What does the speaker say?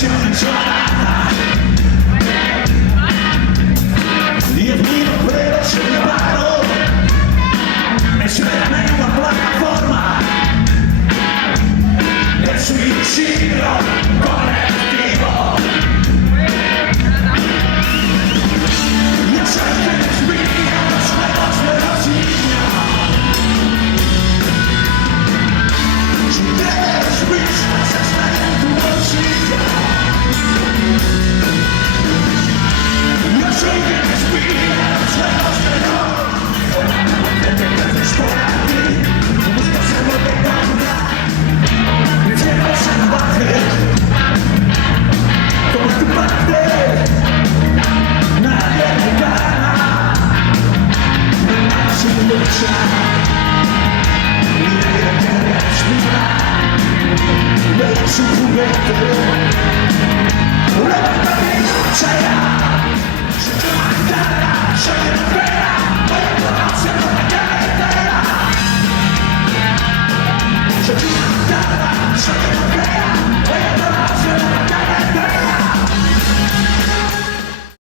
canción sonata. 10.000 obreros en el paro esperan en la plataforma del suicidio colectivo. Ya sabes que les brillan los ojos de los niños. Si tienes vistas están en tu bolsillo. Yo soy quien les brillan los ojos de los niños. Te haces por aquí, buscas algo de encontrar. Mi cielo salvaje, toma tu parte. Nadie me gana, no hay nada sin lucha. Mi vida que respira, no es un juguete. Levanta mi lucha ya.